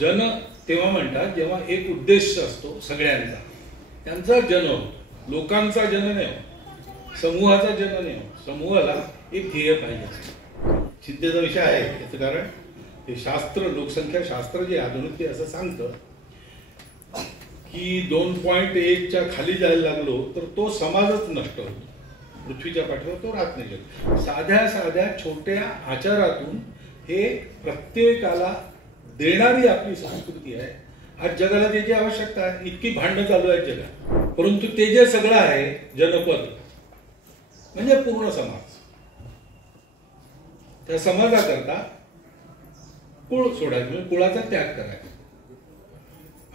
जन तेव्हा म्हणतात जेव्हा एक उद्देश असतो सगळ्यांचा, त्यांचा जन होतो, लोकांचा जन नाही होत, समूहाचा जन नाही होत. समूहाला एक ध्येय पाहिजे. चिंतेचा विषय आहे याचं कारण ते शास्त्र, लोकसंख्या शास्त्र जे आधुनिक ते असं सांगतं की 2.1च्या खाली जायला लागलो तर तो समाजच नष्ट होतो, पृथ्वीच्या पाठीवर तो राहत नाही. साध्या साध्या छोट्या आचारातून हे प्रत्येकाला देणारी आपली संस्कृती आहे. आज जगाला त्याची आवश्यकता आहे. इतकी भांडणं चालू आहेत जगात, परंतु ते जे सगळं आहे जनपद म्हणजे पूर्ण समाज, त्या समाजाकरता कुळ सोडायचं म्हणजे कुळाचा त्याग करायचा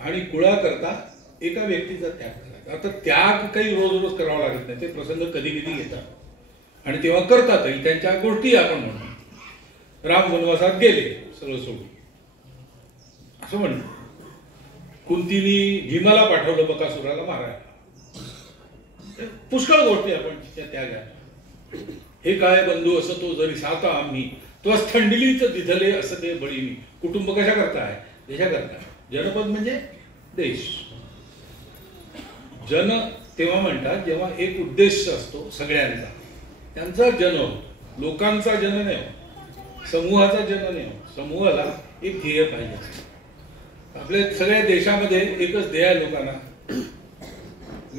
आणि कुळाकरता एका व्यक्तीचा त्याग करायचा. आता त्याग काही रोज रोज करावा लागत नाही, ते प्रसंग कधी कधी येतात आणि तेव्हा करतातही. त्यांच्या गोष्टी आपण म्हणतो राम वनवासात गेले सगळं सोडून असं म्हणतो. कुंतीनी भीमाला पाठवलं बकासुराला मारायला. पुष्कळ गोष्टी आपण त्या त्यागात. हे काय बंधू असं तो जरी साता आम्ही तो थंडलीच दिधले असं ते बळीनी. कुटुंब कशा करता आहे? देशाकरता. जनपद म्हणजे देश. जन तेव्हा म्हणतात जेव्हा एक उद्देश असतो सगळ्यांचा, त्यांचा जन होतो, लोकांचा जन नाही होत, समूहाचा जन नाही होत. समूहाला एक ध्येय पाहिजे. आपल्या सगळ्या देशामध्ये एकच ध्येय आहे लोकांना.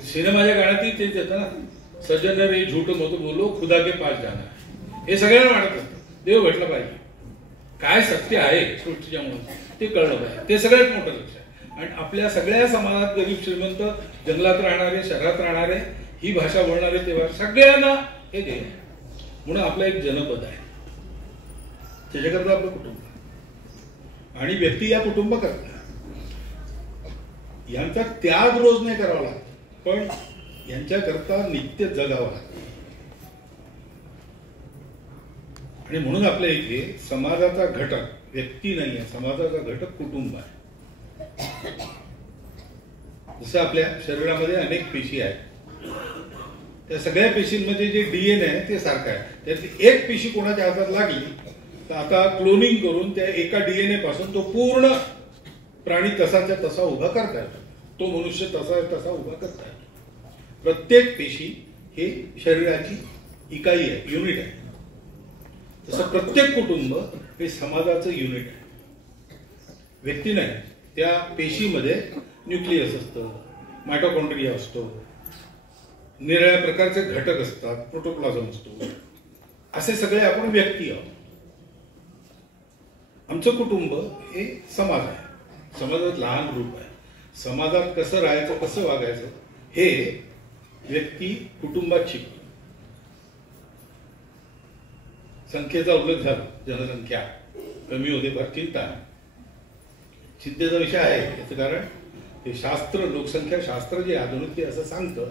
सिनेमाच्या गाण्यातही तेच येतं ना, सज्जन रे झूठ मत बोलो खुदा के पास जाना. हे सगळ्यांना वाटत असतं देव भेटला पाहिजे. काय सत्य आहे सृष्टीच्या मुळे ते कळलं पाहिजे. ते सगळ्यात मोठं लक्ष आहे. आणि आपल्या सगळ्या समाजात गरीब श्रीमंत, जंगलात राहणारे, शहरात राहणारे, ही भाषा बोलणारे, तेव्हा सगळ्यांना हे ध्येय. म्हणून आपलं एक जनपद आहे, त्याच्याकरता आपलं कुटुंब आणि व्यक्ती या कुटुंब करता. यांचा त्याग रोज नाही करावा लागतो, पण यांच्याकरता नित्य जगावं लागतं. आणि म्हणून आपल्या इथे समाजाचा घटक व्यक्ती नाही आहे, समाजाचा घटक कुटुंब आहे. जसं आपल्या शरीरामध्ये अनेक पेशी आहेत, त्या सगळ्या पेशींमध्ये जे डीएनए आहे ते सारखं आहे. त्यातली एक पेशी कोणाच्या हातात लागली तर आता क्लोनिंग करून त्या एका डीएनए पासून तो पूर्ण प्राणी तसाच्या तसा उभा करता येतो, तो मनुष्य तसा तसा उभा करता येतो. प्रत्येक पेशी हे शरीराची इकाई आहे, युनिट आहे. तसं प्रत्येक कुटुंब हे समाजाचं युनिट आहे, व्यक्ती नाही. त्या पेशीमध्ये न्यूक्लियस असतं, मायटोकॉन्ड्रिया असतो, निरनिराळ्या प्रकारचे घटक असतात, प्रोटोप्लाझम असतो. असे सगळे आपण व्यक्ती आहोत. आमचं कुटुंब हे समाज आहे, समाजात लहान ग्रुप आहे. समाजात कसं राहायचं, कसं वागायचं हे व्यक्ती कुटुंबात शिकतो. संख्येचा उल्लेख झाला, जनसंख्या कमी होते फार चिंता आहे. चिंतेचा विषय आहे याचं कारण ते शास्त्र, लोकसंख्या शास्त्र जे आधुनिक ते असं सांगतं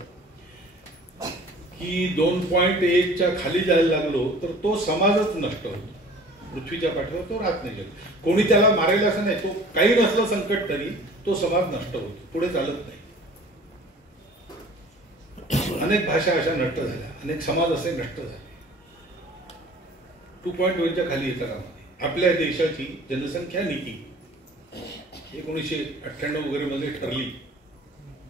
की 2.1च्या खाली जायला लागलो तर तो समाजच नष्ट होतो, पृथ्वीच्या पाठीवर तो राहत नाही. कोणी त्याला मारेल असं नाही, तो काही नसलं संकट तरी तो समाज नष्ट होतो, पुढे चालत नाही. अनेक भाषा अशा नष्ट झाल्या, अनेक समाज असे नष्ट झाले. 2.1च्या खाली येतात. आपल्या देशाची जनसंख्या नीती 1998 वगैरे मध्ये ठरली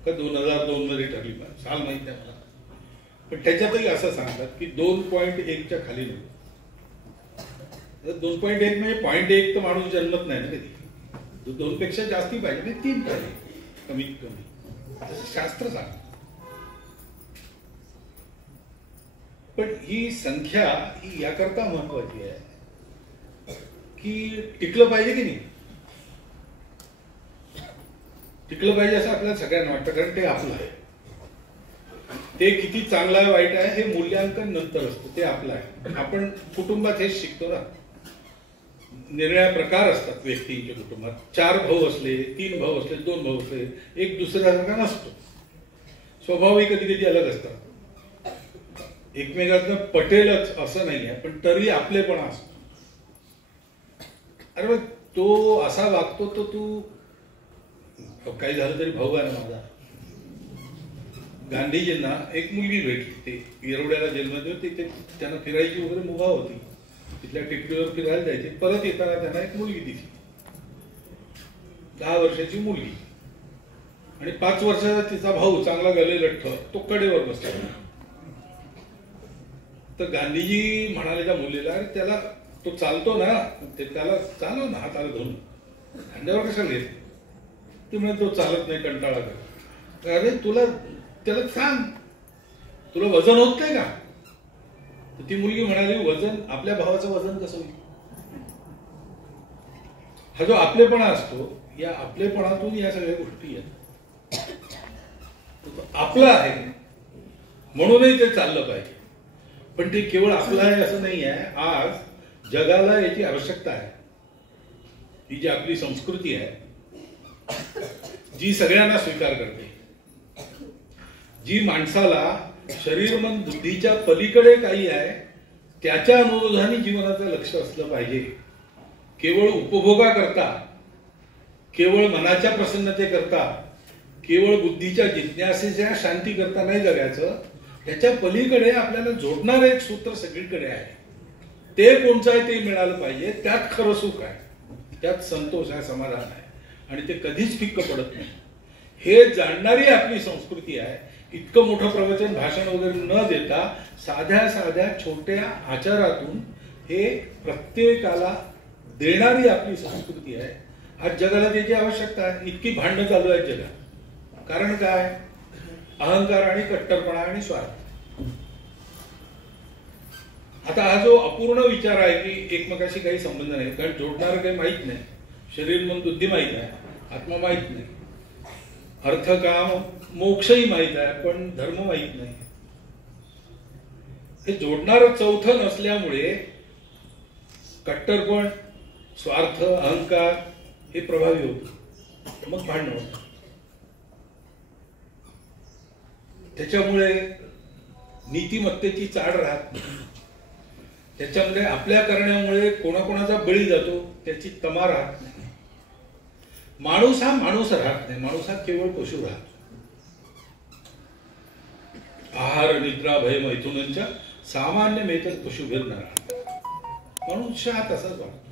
का 2002 मध्ये ठरली, साल माहित नाही मला, पण त्याच्यातही असं सांगतात की 2.1च्या खाली नको. 2.1 म्हणजे 0.1 तर माणूस जन्मत नाही ना कधी, 2 पेक्षा जास्ती पाहिजे, म्हणजे 3 पाहिजे कमीत कमी, शास्त्र सांगतं. पण ही संख्या ही याकरता महत्वाची आहे की टिकलं पाहिजे की नाही, टिकलं पाहिजे असं आपल्याला सगळ्यांना वाटतं, कारण ते आपलं आहे. ते किती चांगलं आहे वाईट आहे हे मूल्यांकन नंतर असतं, ते आपलं आहे. आपण कुटुंबात हेच शिकतो ना. निरनिराळे प्रकार असतात व्यक्तींच्या कुटुंबात. 4 भाऊ असले, 3 भाऊ असले, 2 भाऊ असले, एक दुसऱ्यासारखा नसतो. स्वभावही कधी कधी अलग असतात. एकमेकांना पटेलच असं नाही आहे, पण तरी आपलेपणा असतो. अरे मग तो असा वागतो तर तू काही झालं तरी भाऊ आहे ना माझा. गांधीजींना एक मुलगी भेटली, ते येरवड्याला जेलमध्ये होते, त्यांना फिरायची वगैरे मुभा होती, तिथल्या टेकडीवर फिरायला जायचे. परत येताना त्यांना एक मुलगी दिसली. 10 वर्षाची मुलगी आणि 5 वर्षाचा तिचा भाऊ चांगला गलेलठ्ठ, तो कडेवर बसला. तर गांधीजी म्हणाले त्या मुलीला, अरे त्याला तो चालतो ना, त्याला चालव ना हाताला धरून, खांद्यावर कशाला घेत. ती म्हणे तो चालत नाही, कंटाळा करत. अरे तुला त्याला सांग, तुला वजन होत नाही का. ती मुलगी म्हणाली, वजन, आपल्या भावाचं वजन कसं होईल. हा जो आपलेपणा असतो, या आपलेपणातून या सगळ्या गोष्टी आहेत. आपलं आहे म्हणूनही ते चाललं पाहिजे. पण ते केवळ आपलं आहे असं नाही आहे. आज जगाला याची आवश्यकता आहे. ही जी आपली संस्कृती आहे, जी सगळ्यांना स्वीकार करते, जी माणसाला शरीर मन बुद्धीच्या पलीकडे काही आहे त्याच्या अनुरोधाने जीवनाचं लक्ष असलं पाहिजे. केवळ उपभोगा करता, केवळ मनाच्या प्रसन्नते करता, केवळ बुद्धीच्या जिज्ञासेच्या शांती करता नाही जगायचं. त्याच्या पलीकडे आपल्याला जोडणारं एक सूत्र सगळीकडे आहे. ते कोणचं आहे ते मिळालं पाहिजे. त्यात खरं सुख आहे, त्यात संतोष आहे, समाधान आहे आणि ते कधीच फिक्क पडत नाही. हे जाणणारी आपली संस्कृती आहे. इतकं मोठं प्रवचन, भाषण वगैरे न देता साध्या साध्या छोट्या आचारातून हे प्रत्येकाला देणारी आपली संस्कृती आहे. आज जगाला त्याची आवश्यकता आहे. इतकी भांडणं चालू आहेत जगात. कारण काय? अहंकार आणि कट्टरपणा आणि स्वार्थ. आता हा जो अपूर्ण विचार आहे की एकमेकाशी काही संबंध नाही, कारण जोडणारं काही माहीत नाही. शरीर मन बुद्धी माहीत आहे, आत्मा माहीत नाही. अर्थ काम मोक्षही माहीत आहे, पण धर्म माहीत नाही. हे जोडणारं चौथं नसल्यामुळे कट्टरपण, स्वार्थ, अहंकार हे प्रभावी होत, मग भांडण होत. त्याच्यामुळे नीतिमत्तेची चाड राहत नाही. त्याच्यामुळे आपल्या करण्यामुळे कोणाकोणाचा बळी जातो त्याची तमा राहत नाही. माणूस हा माणूस राहत नाही, माणूस हा केवळ पशु राहतो. आहार निद्रा भय मैथुनांच्या सामान्य मेतच पशुभेद न राहत. मनुष्य हा तसाच वाटतो.